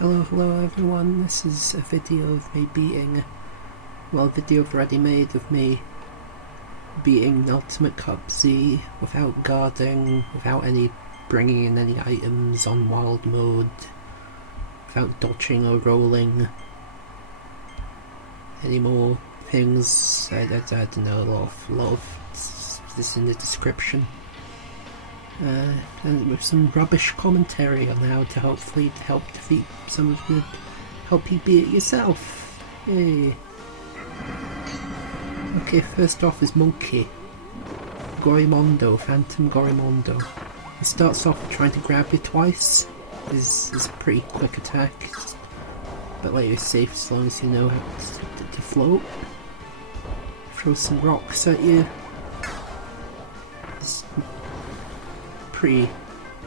Hello everyone, this is a video of me beating, well, a video I've already made of me beating the ultimate Cup Z without guarding, without bringing in any items on wild mode, without dodging or rolling any more things. I don't know, a lot of this in the description. And with some rubbish commentary on how to hopefully help defeat some of the... help you beat it yourself. Yay. Okay, first off is Monkey. Phantom Gorimondo. He starts off trying to grab you twice. Is a pretty quick attack. But like you're safe as long as you know how to float. Throw some rocks at you. It's pretty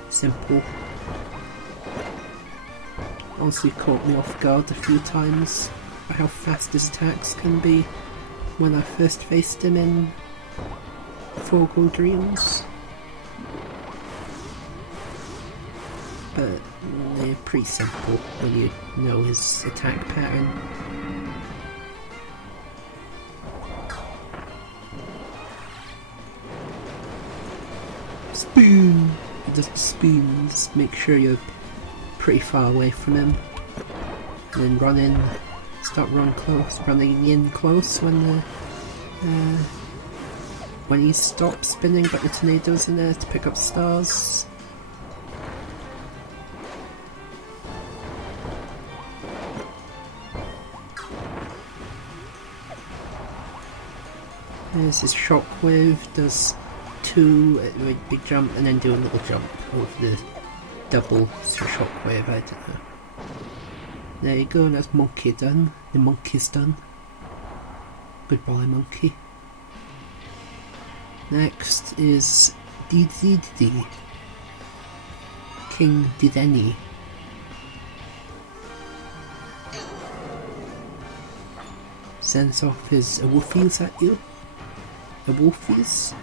simple. Honestly caught me off guard a few times by how fast his attacks can be when I first faced him in Fogo Dreams. But they're pretty simple when you know his attack pattern. Spoon! He does the spoon, just make sure you're pretty far away from him. And then start running in close when he stops spinning but the tornado's in there to pick up stars. There's his shockwave, does two big jump and then do a little jump over the double shockwave, I don't know. There you go, and that's Monkey done. The monkey's done. Goodbye, Monkey. Next is Dididi. King Dideni. Sends off his wolfies at you. The wolfies.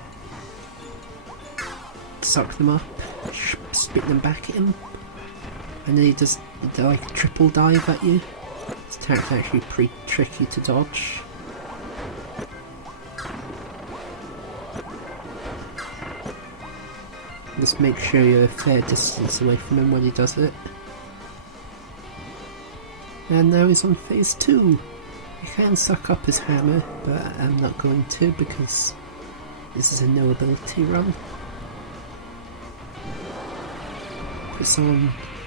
Suck them up, spit them back at him, and then he does like a triple dive at you. This attack's actually pretty tricky to dodge. Just make sure you're a fair distance away from him when he does it. And now he's on phase 2. You can suck up his hammer, but I'm not going to because this is a no ability run.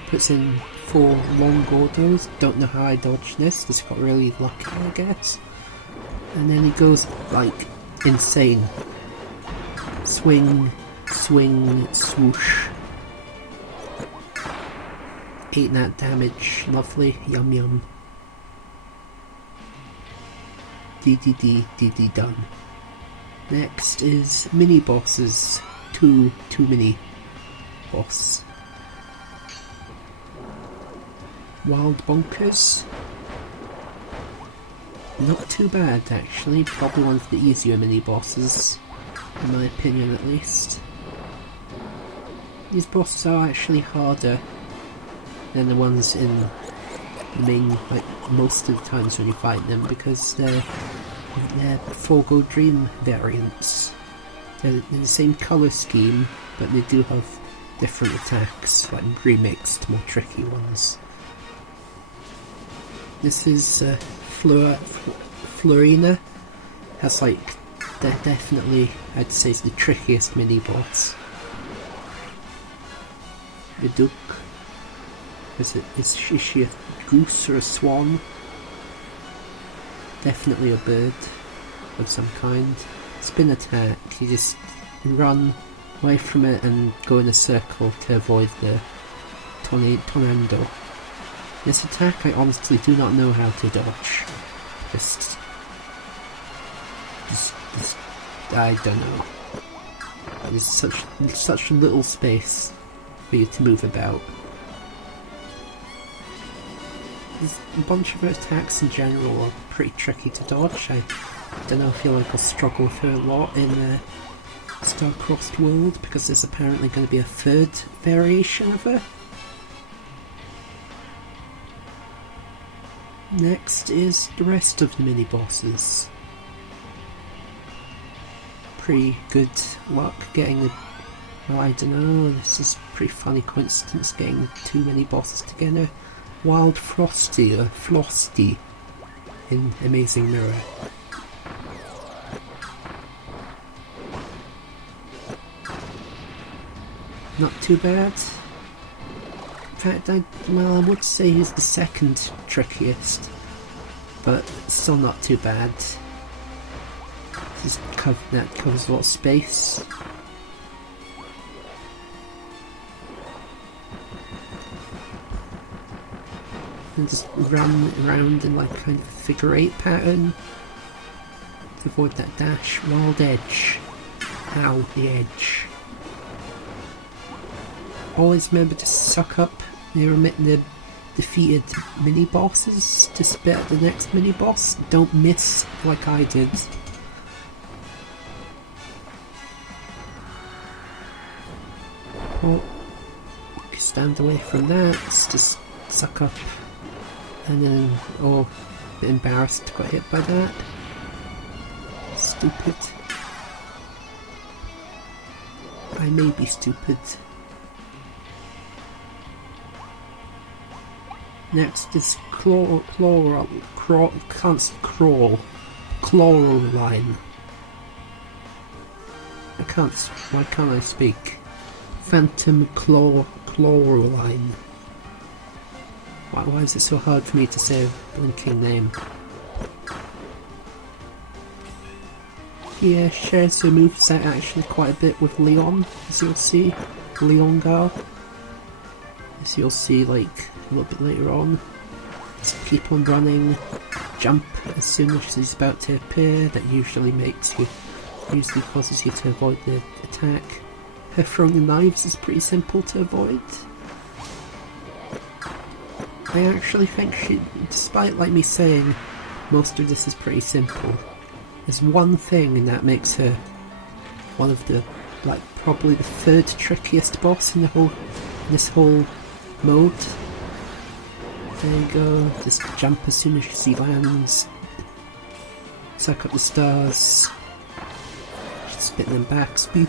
Puts in 4 long Gordos. Don't know how I dodged this, just got really lucky I guess. And then he goes like insane. Swing, swing, swoosh. 8 nat damage, lovely, yum yum. DDD done. Next is mini bosses. Two mini boss. Wild Bonkers. Not too bad actually, probably one of the easier mini bosses, in my opinion at least. These bosses are actually harder than the ones in the main, like most of the times when you fight them, because they're Fogo Dream variants. They're in the same colour scheme, but they do have different attacks, like remixed, more tricky ones. This is Florina. Has like, they're definitely, I'd say, it's the trickiest mini boss. The duck. Is she a goose or a swan? Definitely a bird of some kind. Spin attack, you just run away from it and go in a circle to avoid the tornado. This attack I honestly do not know how to dodge. Just I don't know. There's such little space for you to move about. There's a bunch of attacks in general are pretty tricky to dodge. I don't know, I feel like I'll struggle with her a lot in Star-Crossed World, because there's apparently going to be a third variation of her. Next is the rest of the mini-bosses. Pretty good luck getting the... well, I don't know, this is a pretty funny coincidence getting 2 mini-bosses together. Wild Frosty, or Flosty, in Amazing Mirror. Not too bad. In fact, I would say he's the second trickiest, but still not too bad. That covers a lot of space. And just run around in like kind of a figure 8 pattern to avoid that dash. Wild Edge. Ow, the edge. Always remember to suck up the defeated mini-bosses to spit at the next mini-boss. Don't miss like I did. Oh, stand away from that, just suck up. And then, oh, a bit embarrassed got hit by that. Stupid. I may be stupid. Next is Chloral line. Why can't I speak? Phantom Chloral line. Why is it so hard for me to say a blinking name? Yeah, shares her moveset actually quite a bit with Leon, as you'll see. Leon Girl. As you'll see like a little bit later on. Just keep on running, jump as soon as she's about to appear. That usually causes you to avoid the attack. Her throwing the knives is pretty simple to avoid. I actually think despite like me saying most of this is pretty simple, there's one thing that makes her one of the, like, probably the 3rd trickiest boss in this whole mode. There you go, just jump as soon as she lands, suck up the stars, spit them back, speed.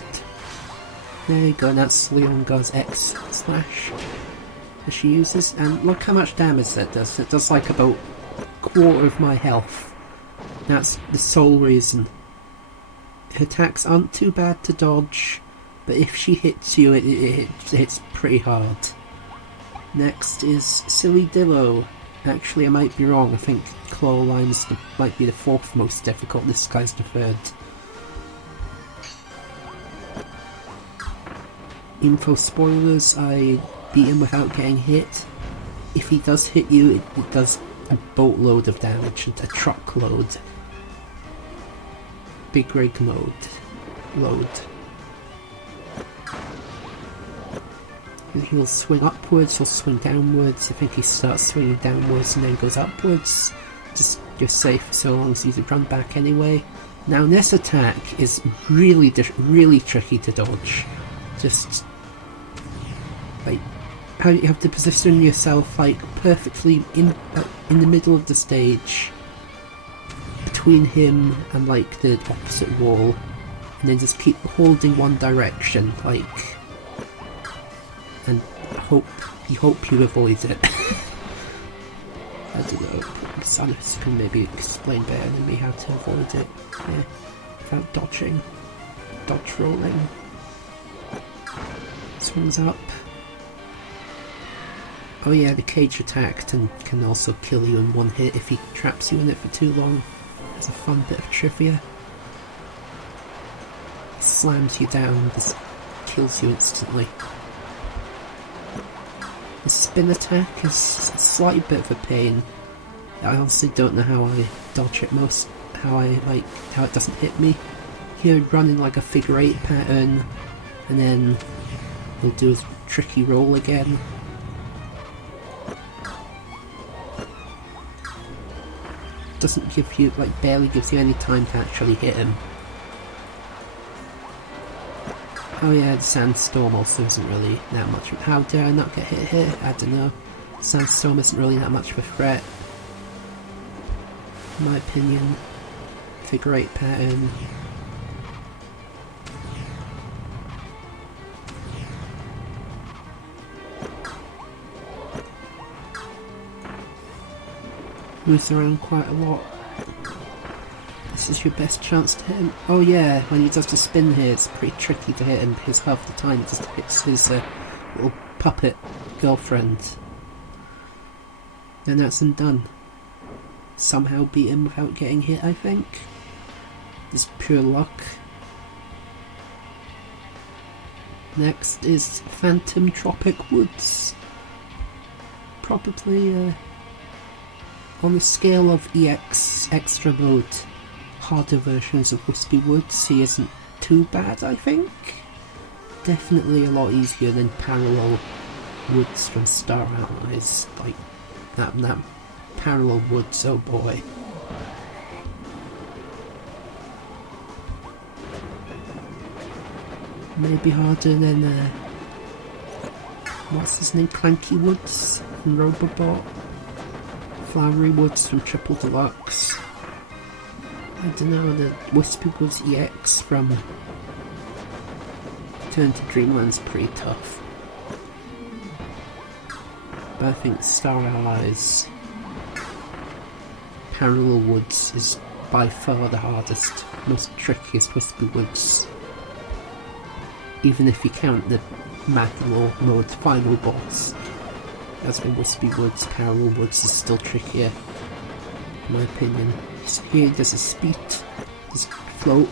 There you go, and that's Leongar's X slash that she uses, and look how much damage that does. It does like about a quarter of my health. That's the sole reason. Her attacks aren't too bad to dodge, but if she hits you, it hits pretty hard. Next is Silly Dillo. Actually, I might be wrong. I think Claw Lines might be the 4th most difficult. This guy's the 3rd. Info spoilers, I beat him without getting hit. If he does hit you, it does a boatload of damage, a truckload. Big rig mode. Load. And he'll swing upwards or swing downwards. I think he starts swinging downwards and then goes upwards. Just, you're safe so long as you run back anyway. Now this attack is really tricky to dodge. Just like how you have to position yourself like perfectly in the middle of the stage, between him and like the opposite wall, and then just keep holding one direction, like, and hope you avoid it. I don't know. Samus can maybe explain better than me how to avoid it. Yeah, without dodging, dodge rolling. Swings up. Oh yeah, the cage attack can also kill you in one hit if he traps you in it for too long. It's a fun bit of trivia. He slams you down, just kills you instantly. The spin attack is a slight bit of a pain. I honestly don't know how I dodge it how it doesn't hit me. Here running like a figure 8 pattern, and then he'll do his tricky roll again. Doesn't give you, like, barely gives you any time to actually hit him. Oh yeah, the sandstorm also isn't really that much. How dare I not get hit here? I don't know. Sandstorm isn't really that much of a threat. in my opinion. Figure 8 pattern. Moves around quite a lot. This is your best chance to hit him. Oh yeah, when he does the spin here, it's pretty tricky to hit him because half the time it just hits his little puppet girlfriend. And that's him done. Somehow beat him without getting hit, I think. Just pure luck. Next is Phantom Tropic Woods. Probably on the scale of EX Extra Mode, harder versions of Wispy Woods, he isn't too bad, I think. Definitely a lot easier than Parallel Woods from Star Allies. Like, that Parallel Woods, oh boy. Maybe harder than, what's his name, Clanky Woods from Robobot. Flowery Woods from Triple Deluxe. I don't know, the Wispy Woods EX from Turn to Dreamland's pretty tough. But I think Star Allies Parallel Woods is by far the hardest, most trickiest Wispy Woods. Even if you count the Maglaw mode final boss. That's when Wispy Woods, Parallel Woods is still trickier, in my opinion. So here he does a speed, just float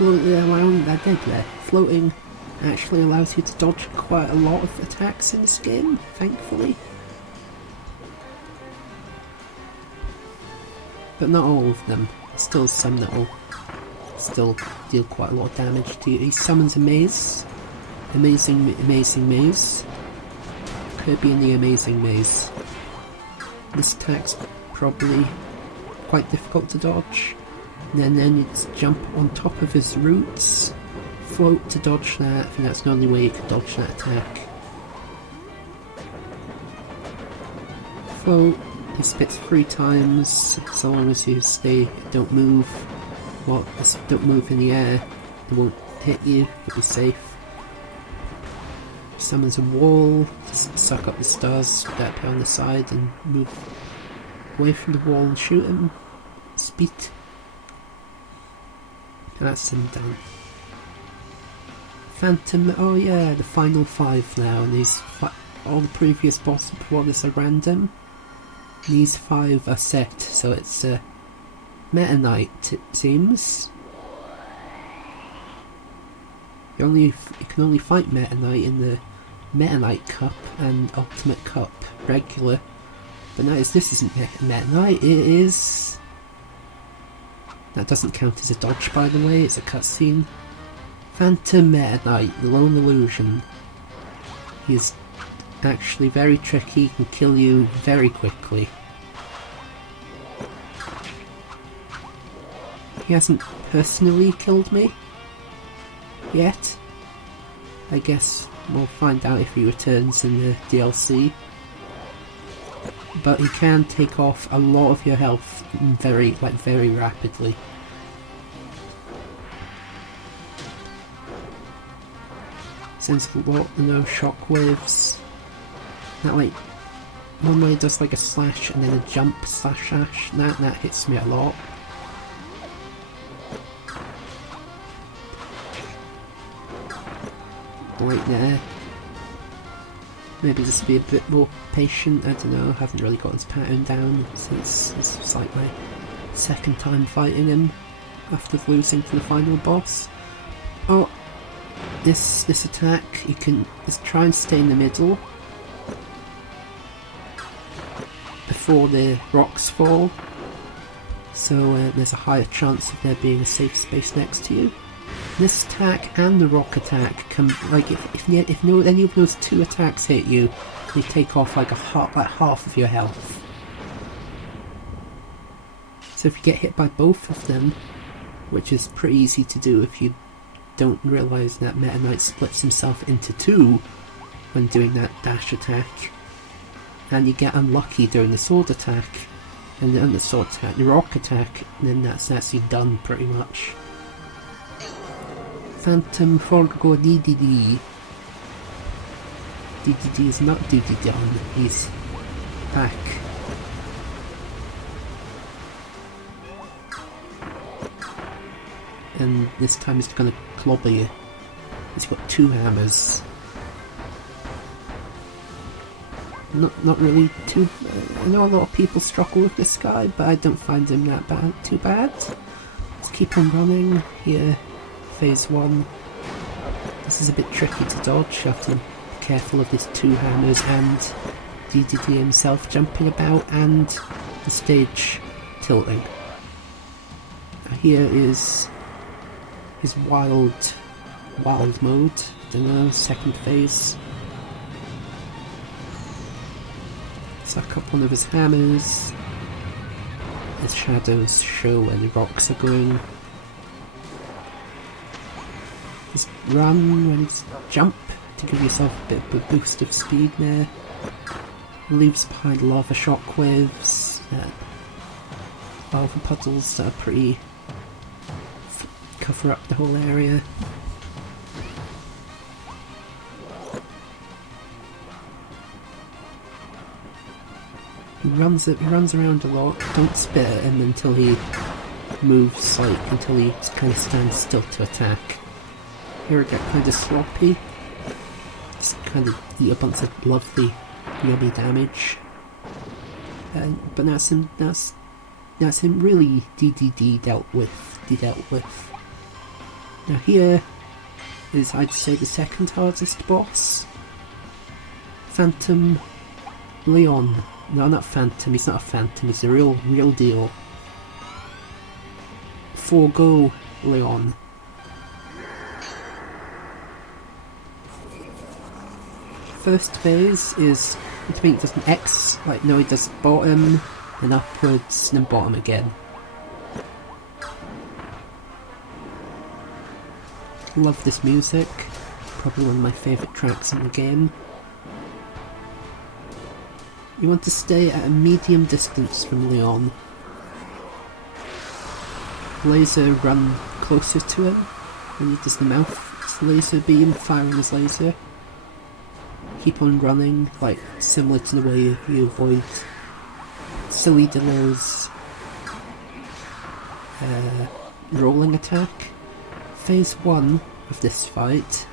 around, I did there. Floating actually allows you to dodge quite a lot of attacks in this game, thankfully. But not all of them, still some that will still deal quite a lot of damage to you. He summons a maze. Amazing Maze. Kirby in the Amazing Maze. This attack's probably quite difficult to dodge. And then you just jump on top of his roots, float to dodge that, and that's the only way you can dodge that attack. Float, he spits 3 times, so long as you don't move. Well, just don't move in the air, it won't hit you, you'll be safe. Summons a wall, just suck up the stars, that on the side and move away from the wall and shoot him. Speed. That's him done. Phantom, oh yeah, the final 5 now, and these all the previous bosses before this are random. These 5 are set, so it's Meta Knight, it seems. You can only fight Meta Knight in the Meta Knight Cup and Ultimate Cup regular. But notice this isn't Meta Knight, it is... That doesn't count as a dodge, by the way, it's a cutscene. Phantom Meta Knight, the Lone Illusion. He's actually very tricky, can kill you very quickly. He hasn't personally killed me yet. I guess we'll find out if he returns in the DLC. But he can take off a lot of your health very rapidly. Sends a lot of no shockwaves. That one way does like a slash and then a jump slash dash. That hits me a lot. Right there. Maybe just be a bit more patient, I don't know, I haven't really got his pattern down since this was like my second time fighting him after losing to the final boss. Oh, this attack, you can just try and stay in the middle before the rocks fall, so there's a higher chance of there being a safe space next to you. This attack and the rock attack can, like, if any of those 2 attacks hit you, they take off like half of your health. So if you get hit by both of them, which is pretty easy to do if you don't realise that Meta Knight splits himself into 2 when doing that dash attack, and you get unlucky during the sword attack, and then the sword attack, the rock attack, and then that's you done pretty much. Phantom Forgo DDD. DDD is not DDD done, he's back. And this time he's gonna clobber you. He's got 2 hammers. Not really too... I know a lot of people struggle with this guy, but I don't find him that too bad. Let's keep on running here. Phase 1. This is a bit tricky to dodge. You have to be careful of his 2 hammers and DDD himself jumping about and the stage tilting. Now here is his wild mode. Don't know, second phase. Suck up one of his hammers. His shadows show where the rocks are going. Just run when he's jump to give yourself a bit of a boost of speed there. Leaves behind lava shockwaves, lava puddles that are pretty cover up the whole area. He runs around a lot. Don't spit at him until he moves, until he kind of stands still to attack. Here it get kind of sloppy. Just kind of eat a bunch of lovely, yummy damage. But that's him really dealt with. Now here is, I'd say, the second hardest boss. Phantom Leon. No, not Phantom, he's not a phantom, he's the real deal. Forgo Leon. First phase is, I mean, it does an X, he does bottom, then upwards, then bottom again. Love this music, probably one of my favourite tracks in the game. You want to stay at a medium distance from Leon. Laser run closer to him when he does the mouth laser beam, firing his laser. Keep on running, similar to the way you avoid Silly Dillow's rolling attack. Phase 1 of this fight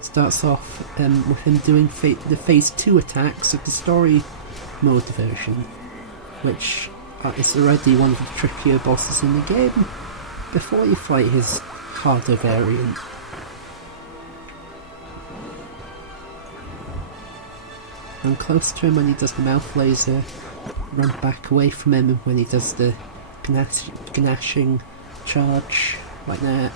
starts off with him doing the phase 2 attacks of the story mode version, which is already one of the trickier bosses in the game, before you fight his harder variant. Run close to him when he does the mouth laser, run back away from him when he does the gnashing charge, like that.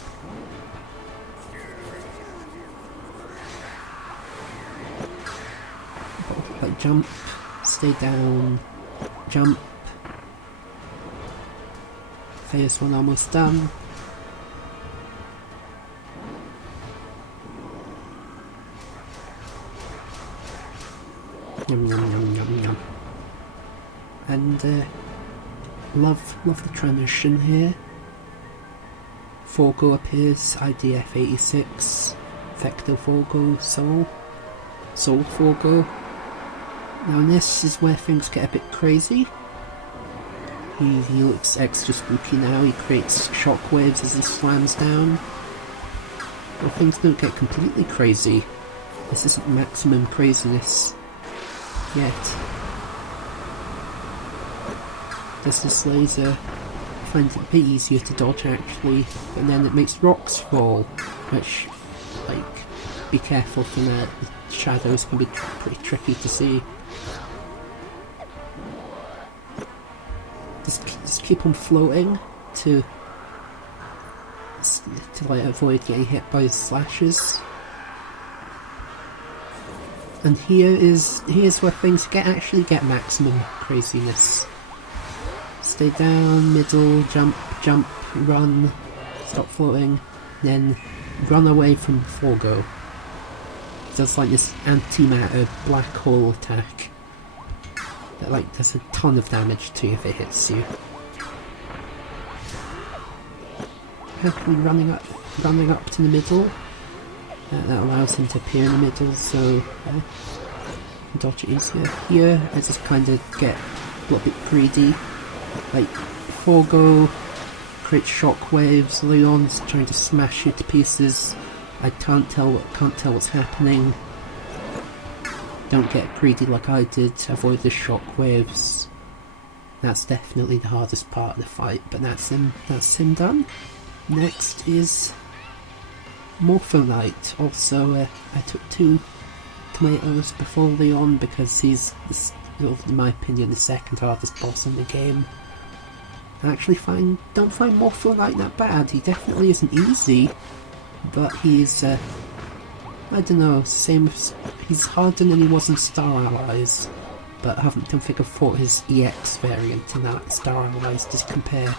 Jump, stay down, jump. Phase 1 almost done. Yum yum yum yum yum. And love the transition here. Forgo appears, IDF 86, Vector Forgo, Soul Forgo. Now this is where things get a bit crazy. He looks extra spooky now, he creates shockwaves as he slams down. Well, things don't get completely crazy. This isn't maximum craziness yet. There's this laser. I find it a bit easier to dodge actually, and then it makes rocks fall, which, be careful from that. The shadows can be pretty tricky to see. Just keep on floating to avoid getting hit by his slashes. And here's where things actually get maximum craziness. Stay down, middle, jump, run, stop floating, then run away from Forgo. does like this antimatter black hole attack that like does a ton of damage to you if it hits you. Carefully running up to the middle. That allows him to appear in the middle, so dodge it easier. Here, I just kind of get a little bit greedy. Like, Forgo creates shockwaves, Leon's trying to smash you to pieces. I can't tell what's happening. Don't get greedy like I did, avoid the shockwaves. That's definitely the hardest part of the fight, but that's him done. Next is Morphonite. Also, I took 2 tomatoes before Leon because he's, in my opinion, the second hardest boss in the game. I actually don't find Morphonite that bad. He definitely isn't easy, but he's, I don't know, he's harder than he was in Star Allies, but I don't think I've fought his EX variant in that Star Allies to compare.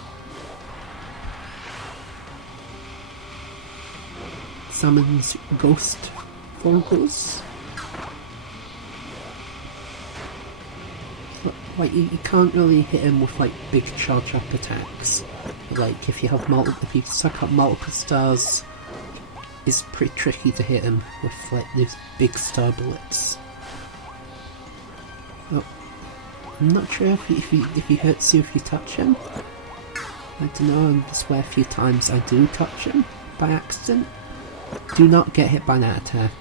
Summons Ghost Forgos. Like you can't really hit him with like big charge up attacks. Like if you suck up multiple stars, it's pretty tricky to hit him with like these big star bullets. Oh, I'm not sure if he hurts you if you touch him. I don't know. I swear a few times I do touch him by accident. Do not get hit by that attack.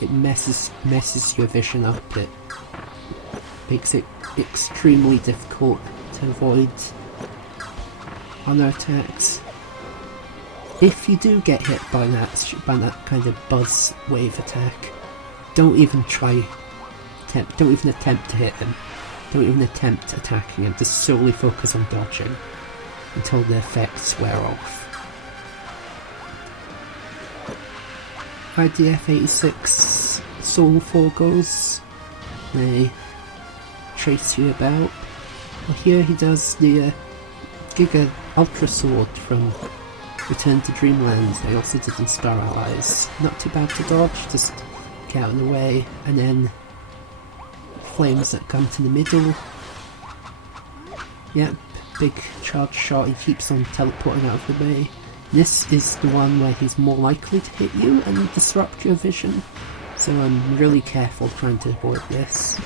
It messes your vision up. It makes it extremely difficult to avoid other attacks. If you do get hit by that kind of buzz wave attack, don't even attempt to hit him. Don't even attempt attacking him. Just solely focus on dodging until the effects wear off. IDF 86 Soul Forgos. They chase you about. Well, here he does the Giga Ultra Sword from Return to Dreamland. They also did in Star Allies. Not too bad to dodge, just get out of the way, and then flames that come to the middle. Yep, big charge shot, he keeps on teleporting out of the way. This is the one where he's more likely to hit you and disrupt your vision, so I'm really careful trying to avoid this.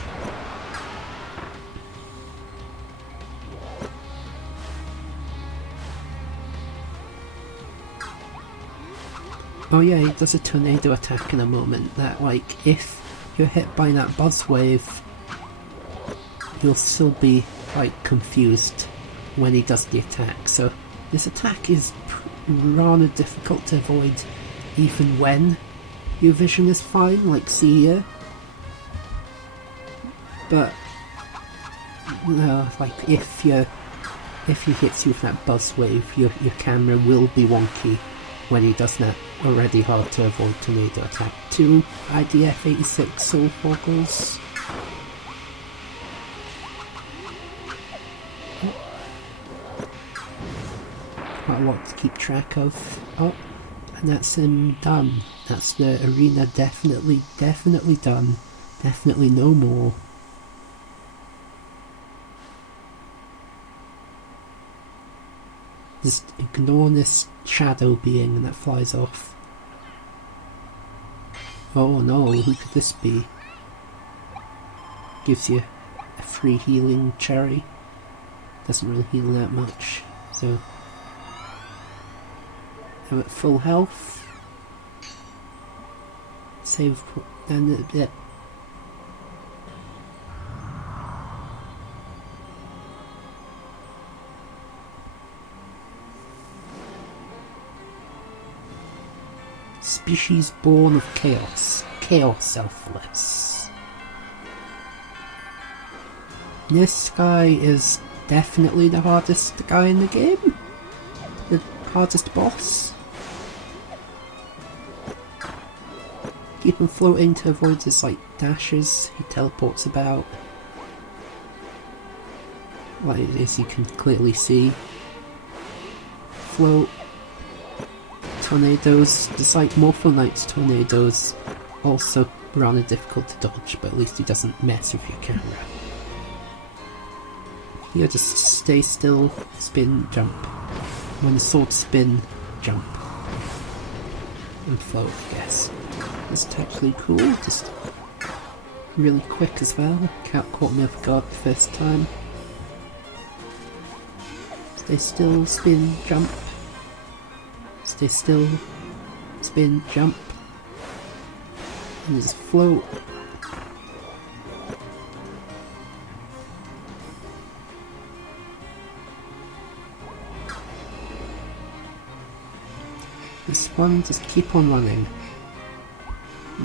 Oh yeah, he does a tornado attack in a moment that, like, if you're hit by that buzz wave, you'll still be, like, confused when he does the attack. So this attack is rather difficult to avoid even when your vision is fine, like see here. But, no, like, if he hits you with that buzz wave, your camera will be wonky when he does that already hard to avoid tornado attack. 2 IDF 86 Soul Forgos. Quite a lot to keep track of. Oh, and that's him done. That's the arena definitely done. Definitely no more. Just ignore this shadow being that flies off. Oh no, who could this be? Gives you a free healing cherry. Doesn't really heal that much, so I'm at full health. Save down a bit. Species born of chaos. Chaos selfless. This guy is definitely the hardest guy in the game. The hardest boss. Keep him floating to avoid his like dashes. He teleports about. Like as you can clearly see. Float. tornadoes, just like Morpho Knight's tornadoes, also rather difficult to dodge, but at least he doesn't mess with your camera. Yeah, just stay still, spin, jump. When the swords spin, jump. And float, I guess. That's actually cool, just really quick as well. Caught me off guard the first time. Stay still, spin, jump. Stay still, spin, jump. And just float. This one, just keep on running.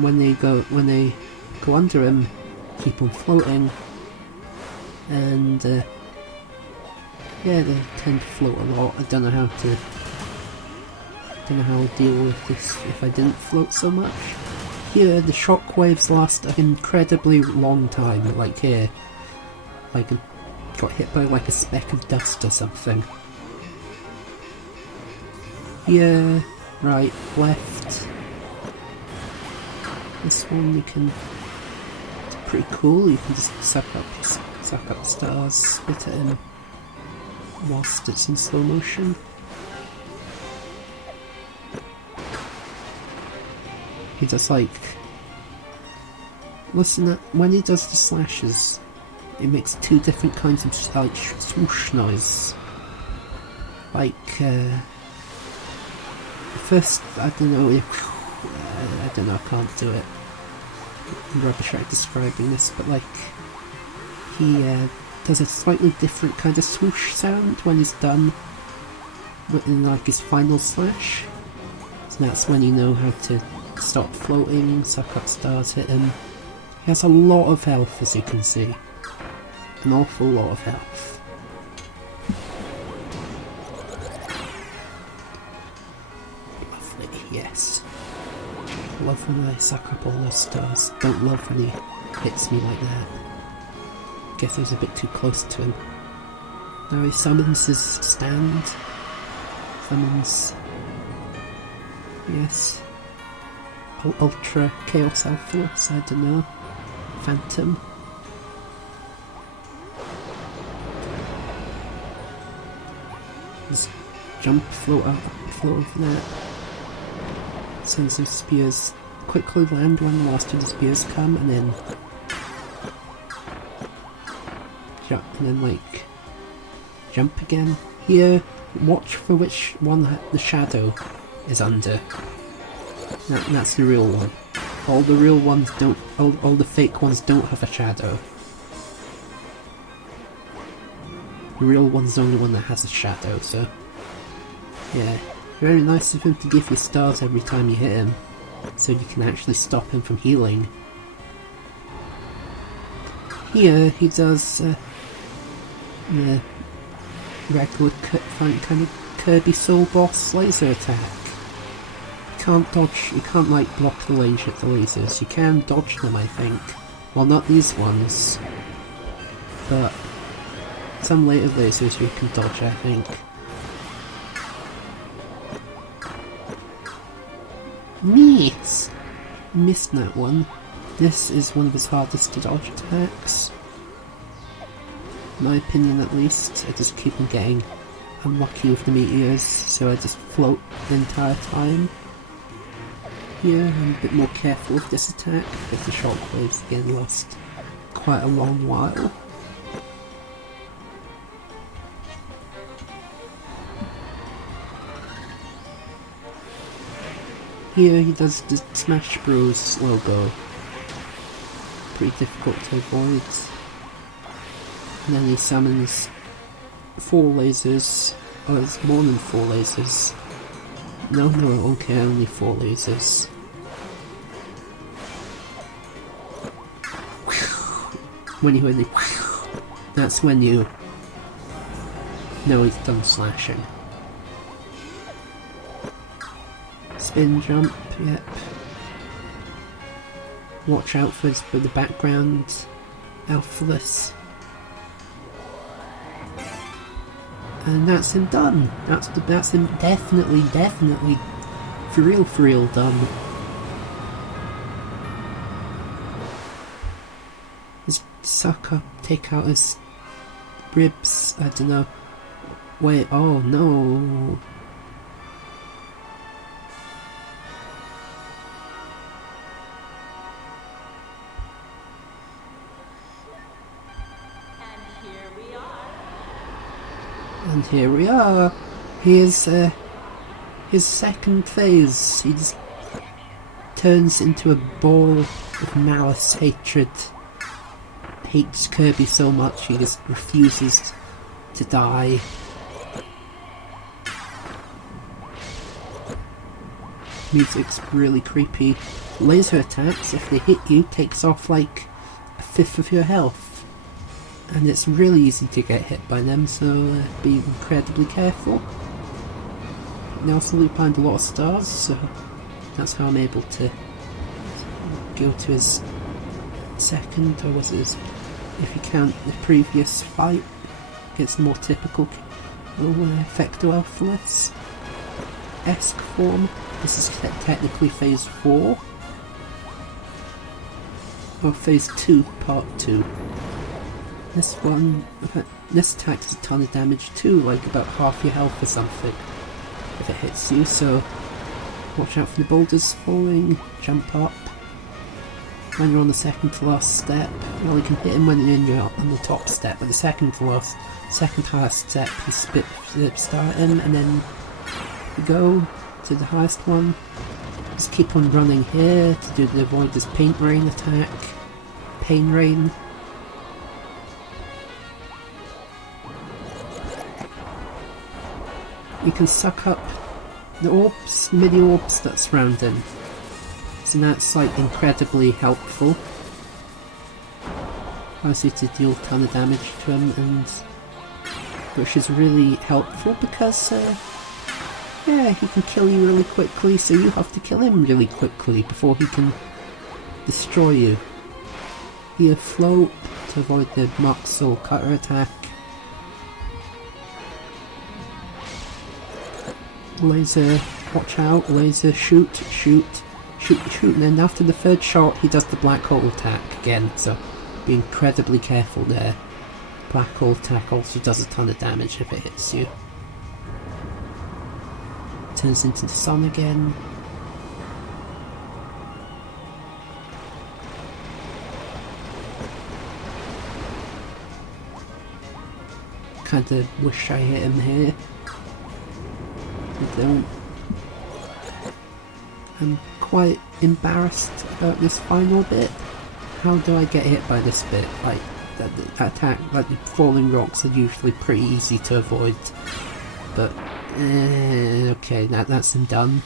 When they go under him, keep on floating. And yeah, they tend to float a lot. I don't know how to deal with this if I didn't float so much. Here, the shockwaves last an incredibly long time. Like here, like I got hit by like a speck of dust or something. Here. Right, left. This one you can. It's pretty cool. You can just suck up stars, spit at him whilst it's in slow motion. He does like. Listen, when he does the slashes, it makes two different kinds of like swoosh noise. Like. First, I don't know, I can't do it. I'm rubbish at describing this, but like, he does a slightly different kind of swoosh sound when he's done in like his final slash. So that's when you know how to stop floating, suck up stars, hit him. He has a lot of health, as you can see. An awful lot of health. Yes. Love when I suck up all those stars. Don't love when he hits me like that. Guess I was a bit too close to him. Now he summons his stand. Summons... Yes. Ultra Chaos Alpha, I don't know. Phantom. Just jump, float up, float over that. Send some spears, quickly land when the last of the spears come, and then jump, and then like jump again. Here, watch for which one the shadow is under. That's the real one. All the real ones don't. All the fake ones don't have a shadow. The real one's the only one that has a shadow. So yeah. Very nice of him to give you stars every time you hit him, so you can actually stop him from healing. Here he does the regular kind of Kirby Soul Boss laser attack. You can't dodge, you can't like block the lasers, you can dodge them I think. Well, not these ones, but some later lasers you can dodge I think. Miss! Missed that one. This is one of his hardest to dodge attacks. In my opinion at least. I just keep on getting unlucky with the meteors, so I just float the entire time. Yeah, I'm a bit more careful with this attack, because the shockwaves again last quite a long while. Here he does the Smash Bros logo. Pretty difficult to avoid. And then he summons 4 lasers. Oh, it's more than 4 lasers. No, okay, only 4 lasers. When he that's when you know he's done slashing. Spin jump, yep. Watch out for the background alphaless. And that's him done. That's him definitely for real done. Just suck up, take out his ribs, I don't know. Wait, oh no. And here we are. Here's his second phase. He just turns into a ball of malice, hatred. Hates Kirby so much he just refuses to die. Music's really creepy. Laser attacks, if they hit you, takes off like a fifth of your health. And it's really easy to get hit by them, so be incredibly careful. They also leave behind a lot of stars, so that's how I'm able to go to his second, or was it his, if you count the previous fight against the more typical Fecto-Elphalus-esque form. This is technically phase 4. Or phase 2, part 2. This one, this attack does a ton of damage too, like about half your health or something, if it hits you, so watch out for the boulders falling, jump up. When you're on the second to last step, well, you can hit him when you're on the top step, but the second highest step, you start him, and then you go to the highest one. Just keep on running here to avoid this paint rain attack. Pain rain. You can suck up the orbs, mini orbs that surround him. So that's like incredibly helpful. Allows you to deal a ton of damage to him, and which is really helpful because yeah, he can kill you really quickly, so you have to kill him really quickly before he can destroy you. Here, float to avoid the Mux or Cutter attack. Laser, watch out, laser, shoot, and then after the third shot he does the black hole attack again, so be incredibly careful there. Black hole attack also does a ton of damage if it hits you. Turns into the sun again. Kinda wish I hit him here. I don't. I'm quite embarrassed about this final bit. How do I get hit by this bit? Like, that attack, like the falling rocks are usually pretty easy to avoid. But, okay, that's him done.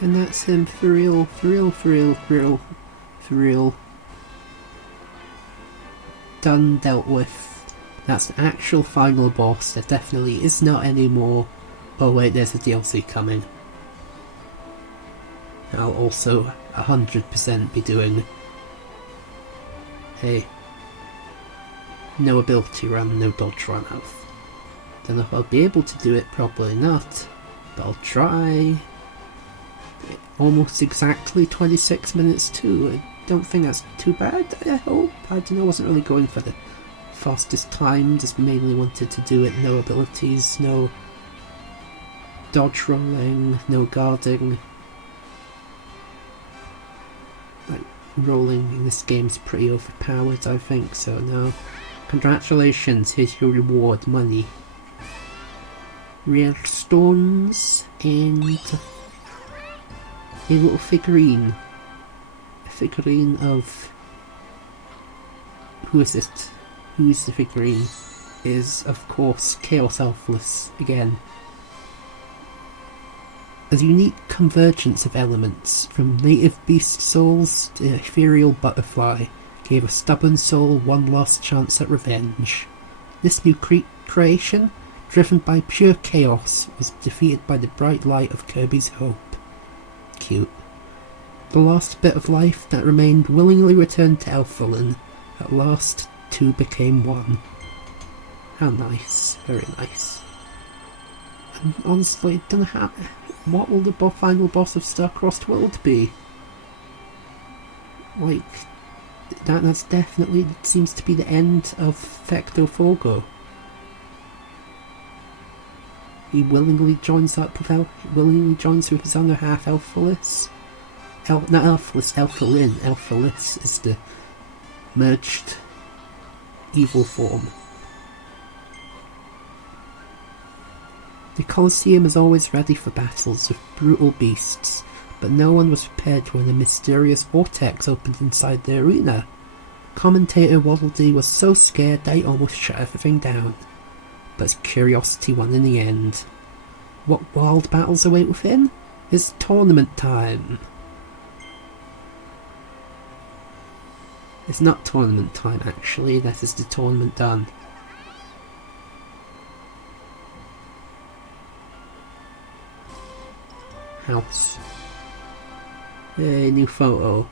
And that's him for real. Done, dealt with. That's the actual final boss. There definitely is not any more. Oh wait, there's a DLC coming. I'll also 100% be doing a no ability run, no dodge run of. Don't know if I'll be able to do it, probably not. but I'll try. Almost exactly 26 minutes too. I don't think that's too bad, I hope. I don't know, I wasn't really going for the fastest time, just mainly wanted to do it. No abilities, no dodge rolling, no guarding. Like, rolling in this game's pretty overpowered, I think, so no. Congratulations, here's your reward, money. Rare stones and a little figurine. A figurine of... who is it? Who is the figurine? Is, of course, Chaos Elfless again. A unique convergence of elements, from native beast souls to ethereal butterfly, gave a stubborn soul one last chance at revenge. This new creation, driven by pure chaos, was defeated by the bright light of Kirby's hope. Cute. The last bit of life that remained willingly returned to Elfalin. At last, two became one. How nice. Very nice. And honestly, don't have... what will the final boss of Star-Crossed World be? Like, that's definitely seems to be the end of Fecto Forgo. He willingly joins up with willingly joins with his other half, Elfalin. Not Elfalin, Elfalin. Elfalin is the merged evil form. The Colosseum is always ready for battles with brutal beasts, but no one was prepared when a mysterious vortex opened inside the arena. Commentator Lohnli was so scared that he almost shut everything down. But his curiosity won in the end. What wild battles await within? It's tournament time! It's not tournament time actually, that is the tournament done. House. Hey, new photo.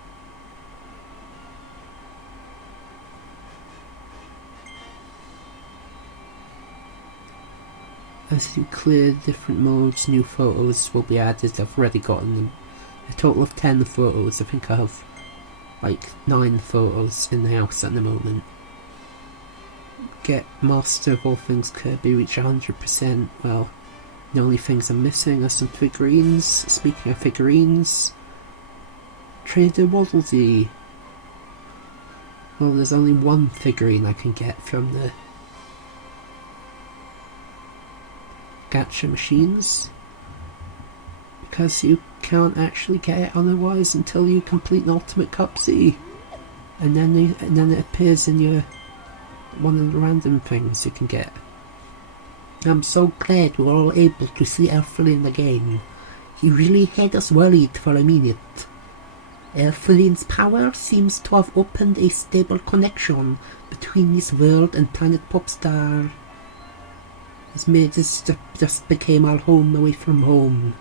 As you clear different modes, new photos will be added. I've already gotten them. A total of 10 photos. I think I have like 9 photos in the house at the moment. Get master of all things Kirby, reach 100%. Well, the only things I'm missing are some figurines. Speaking of figurines, Trader Lohnli. Well, there's only one figurine I can get from the gacha machines, because you can't actually get it otherwise until you complete the Ultimate Cup Z, and then it appears in your one of the random things you can get. I'm so glad we're all able to see Elfalin again. He really had us worried for a minute. Elfalin's power seems to have opened a stable connection between this world and Planet Popstar. It's made this just became our home away from home.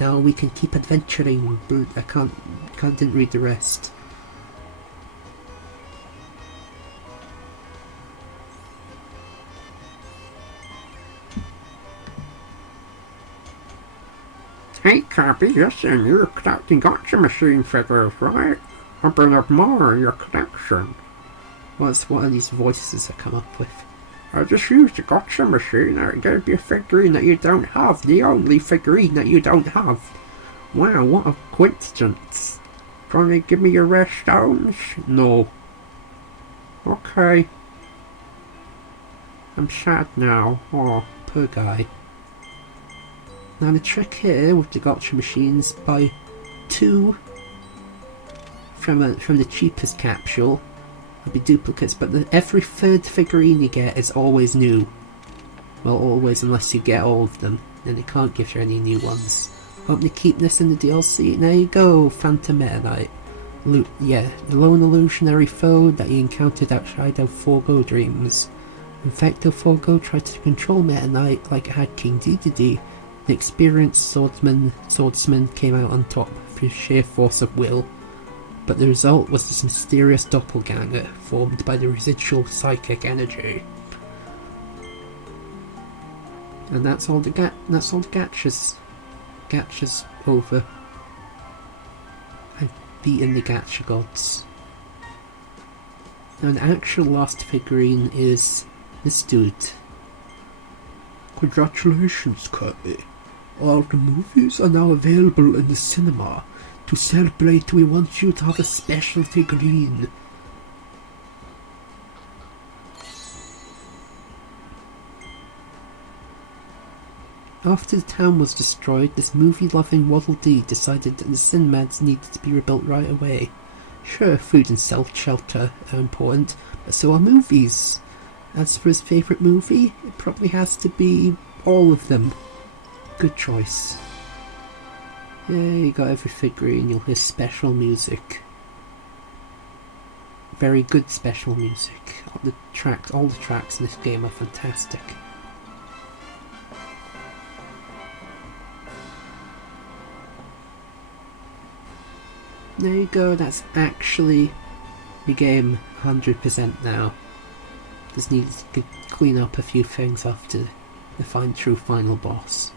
Now we can keep adventuring, but I didn't read the rest. Hey Kirby, listen, you're collecting gacha machine figures, right? I bet have more in your collection. What's one of these voices I come up with? I just used a gacha machine and it gave you a figurine that you don't have, the only figurine that you don't have. Wow, what a coincidence. Trying to give me your rare stones? No. Okay. I'm sad now. Oh, poor guy. Now the trick here with the gacha machines, buy 2 from the cheapest capsule. There'll be duplicates, but every third figurine you get is always new. Well, always, unless you get all of them. Then they can't give you any new ones. Hope they keep this in the DLC. There you go, Phantom Meta Knight. Yeah, the lone illusionary foe that you encountered outside of Forgo Dreams. In fact, Forgo tried to control Meta Knight like it had King Dedede. The experienced swordsman came out on top through sheer force of will. But the result was this mysterious doppelganger formed by the residual psychic energy. And that's all the gachas. gacha's over. I've beaten the gacha gods. Now an actual last figurine is this dude. Congratulations, Kirby. All the movies are now available in the cinema. To celebrate, we want you to have a special figurine. After the town was destroyed, this movie-loving Waddle Dee decided that the cinemas needed to be rebuilt right away. Sure, food and shelter are important, but so are movies. As for his favourite movie, it probably has to be all of them. Good choice. Yeah, you got every figurine, you'll hear special music. Very good special music. All the tracks in this game are fantastic. There you go, that's actually the game 100% now. Just needs to clean up a few things after the true final boss.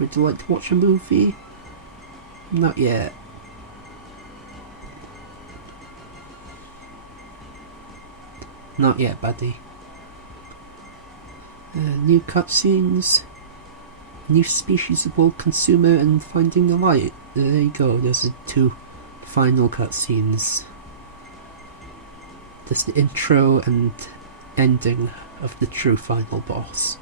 Would you like to watch a movie? Not yet. Not yet, buddy. New cutscenes. New species of world consumer and finding the light. There you go, there's the two final cutscenes. There's the intro and ending of the true final boss.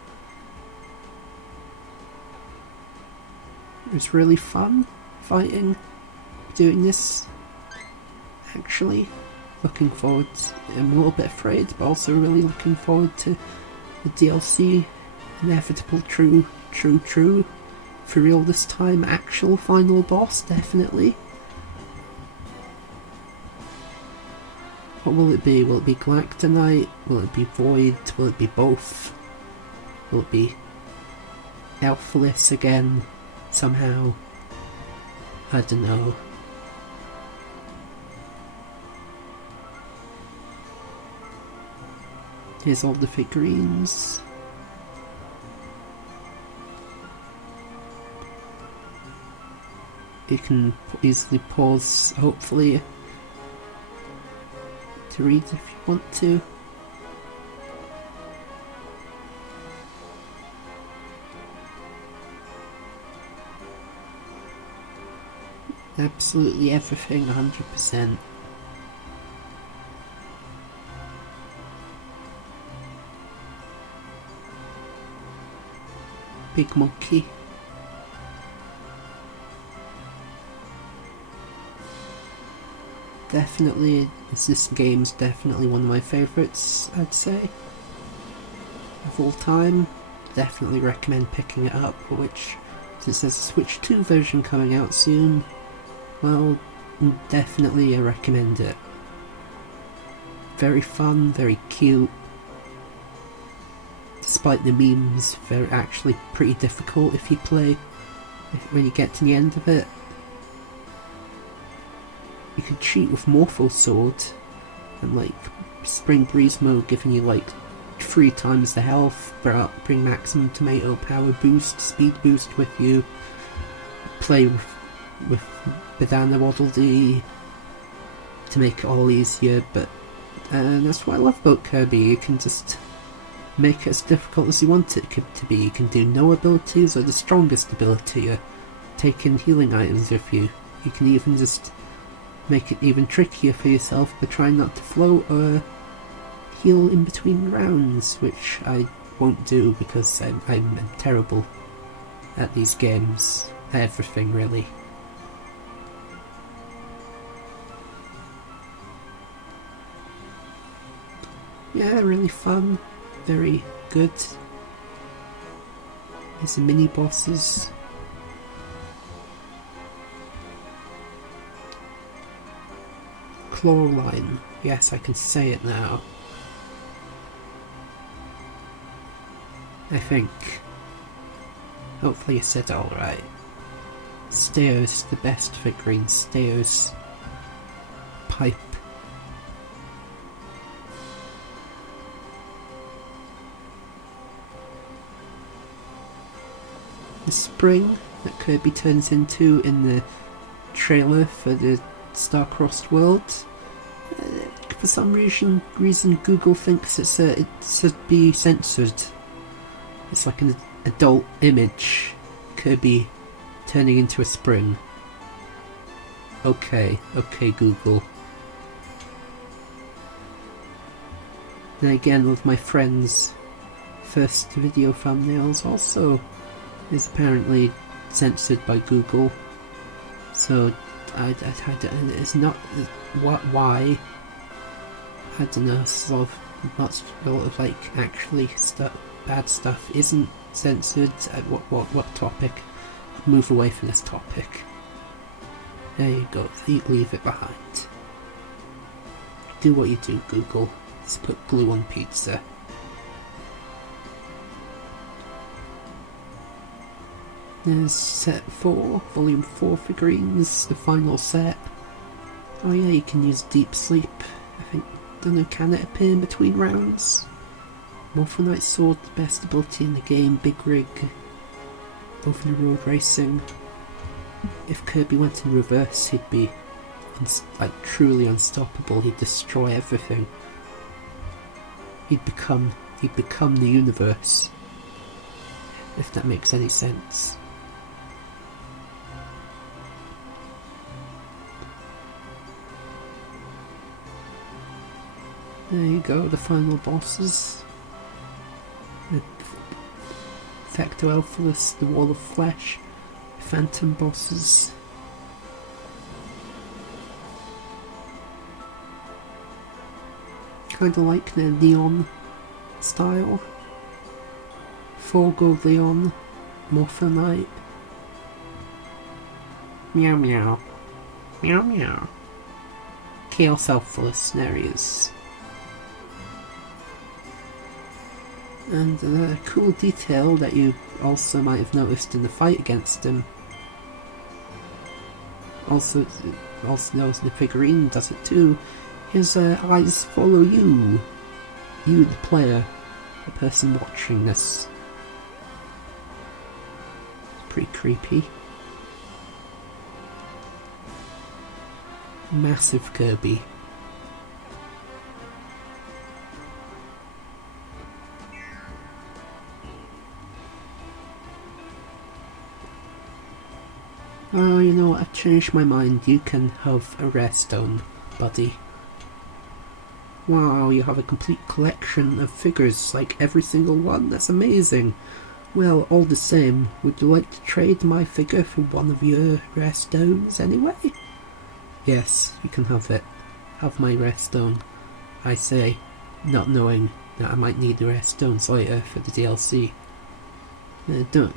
It was really fun fighting, doing this, actually. Looking forward, I'm a little bit afraid, but also really looking forward to the DLC, inevitable true, for real this time, actual final boss, definitely. What will it be? Will it be Galactonite? Will it be Void? Will it be both? Will it be Elphalis again, somehow? I don't know. Here's all the figurines. You can easily pause, hopefully, to read if you want to. Absolutely everything, 100%. Big monkey. Definitely, this game's definitely one of my favourites, I'd say, of all time. Definitely recommend picking it up, which, since there's a Switch 2 version coming out soon, well, definitely I recommend it. Very fun, very cute. Despite the memes, they're actually pretty difficult if you play, when you get to the end of it. You can cheat with Morpho Sword, and like Spring Breeze mode giving you like 3 times the health, bring maximum tomato power boost, speed boost with you, play with Banana Waddle Dee to make it all easier, but that's what I love about Kirby. You can just make it as difficult as you want it to be. You can do no abilities or the strongest ability, or take in healing items with you. You can even just make it even trickier for yourself by trying not to float or heal in between rounds, which I won't do because I'm terrible at these games. Everything, really. Yeah, really fun. Very good. There's the mini bosses. Clawline. Yes, I can say it now. I think. Hopefully I said it alright. Stairs, the best figurine. Stairs. Pipe. the spring that Kirby turns into in the trailer for the Star-Crossed World. For some reason Google thinks it should be censored. It's like an adult image, Kirby turning into a spring. Okay, Google. And again, with my friend's first video thumbnails also is apparently censored by Google. So it's not why. I don't know. Sort of lots of like actually bad stuff isn't censored. What topic? Move away from this topic. There you go. Leave it behind. Do what you do, Google. Let's put glue on pizza. There's set 4, volume 4 figurines, the final set. Oh yeah, you can use deep sleep. I think, don't know, can it appear in between rounds? Morphinite sword, the best ability in the game, big rig, both in the road racing. If Kirby went in reverse, he'd be like truly unstoppable. He'd destroy everything. He'd become the universe. If that makes any sense. There you go, the final bosses. Vector Alphalus, the Wall of Flesh, Phantom bosses. Kinda like the neon style. 4 gold Leon, Morphinite. Meow meow. Meow meow. Chaos Alphalus, there he is. And a cool detail that you also might have noticed in the fight against him. Also knows the figurine does it too. His eyes follow you. You, the player, the person watching this. Pretty creepy. Massive Kirby. Oh, you know what, I've changed my mind. You can have a rare stone, buddy. Wow, you have a complete collection of figures, like every single one. That's amazing. Well, all the same, would you like to trade my figure for one of your rare stones anyway? Yes, you can have it. Have my rare stone, I say, not knowing that I might need the rare stones later for the DLC.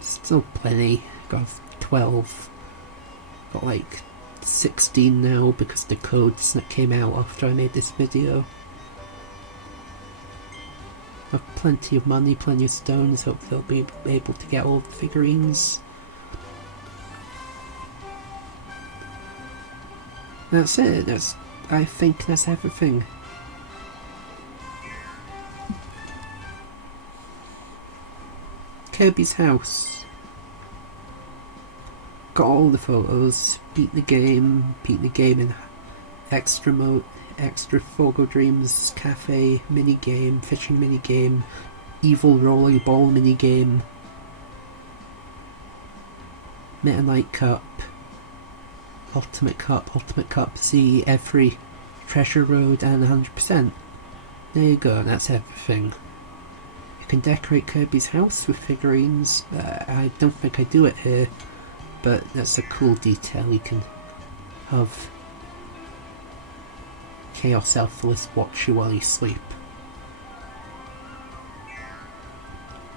Still plenty. Got 12. Got like 16 now because the codes that came out after I made this video. Have plenty of money, plenty of stones, hope they'll be able to get all the figurines. That's it, I think that's everything. Kirby's house. Got all the photos, beat the game in extra mode, extra Fogo Dreams cafe minigame, fishing minigame, evil rolling ball minigame, Meta Knight Cup, Ultimate Cup Z, every treasure road, and 100%. There you go, that's everything. You can decorate Kirby's house with figurines. I don't think I do it here, but that's a cool detail. You can have Chaos Alphalus watch you while you sleep.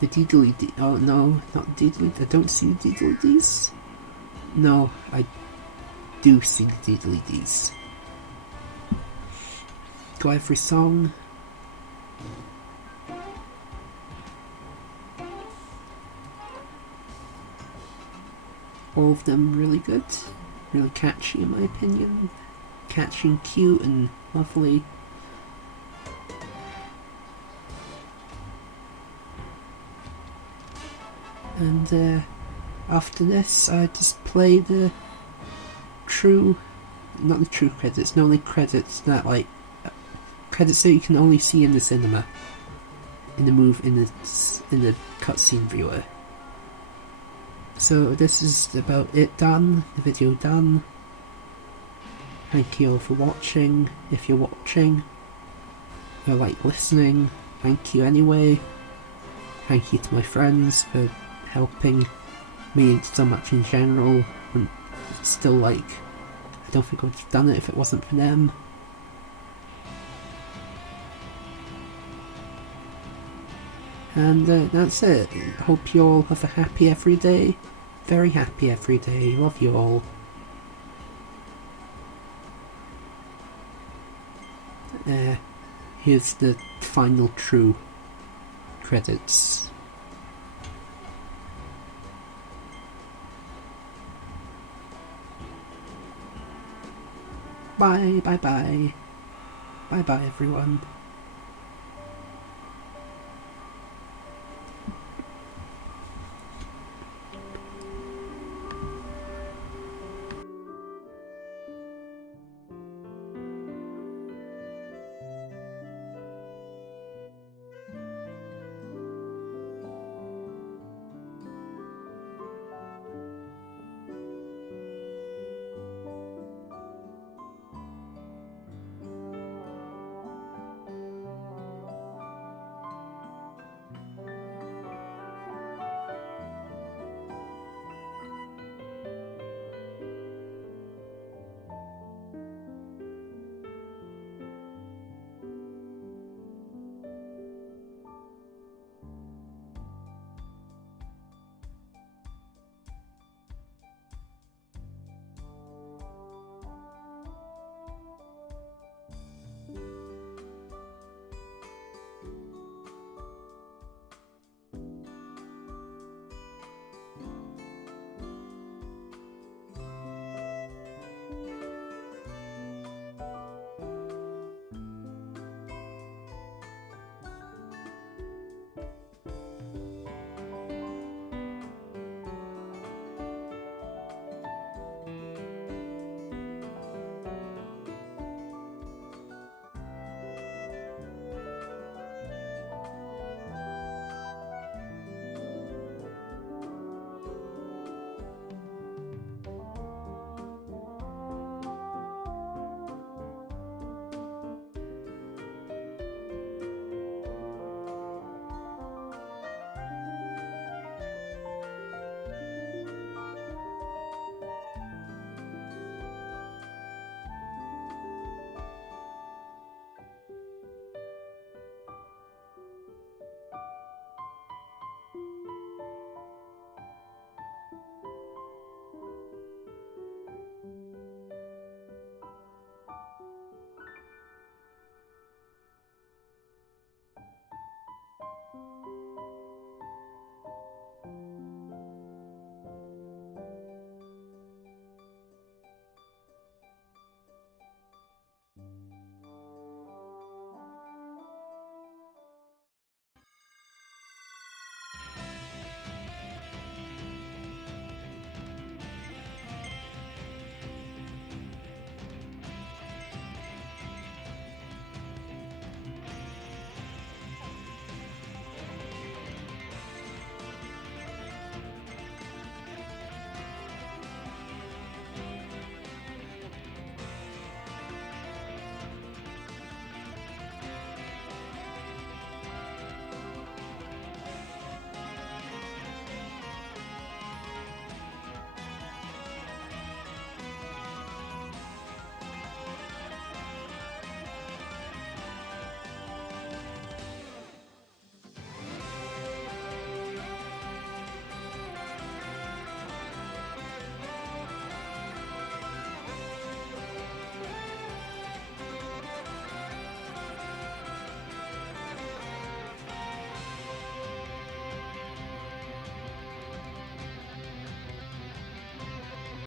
The Deedly Dee. Oh no, not Deedly. I don't see the Deedly Dees. No, I do see the Deedly Dees. Got every song. All of them really good, really catchy in my opinion. Catchy and cute and lovely. And after this I just play the true, not the true credits, the only credits that like, credits that you can only see in the cinema, in the cutscene viewer. So this is about it done, the video done. Thank you all for watching, if you're watching, or like listening, thank you anyway. Thank you to my friends for helping me so much in general, and still like, I don't think I would have done it if it wasn't for them. And that's it. Hope you all have a happy everyday. Very happy everyday. Love you all. Here's the final true credits. Bye, bye bye. Bye bye everyone.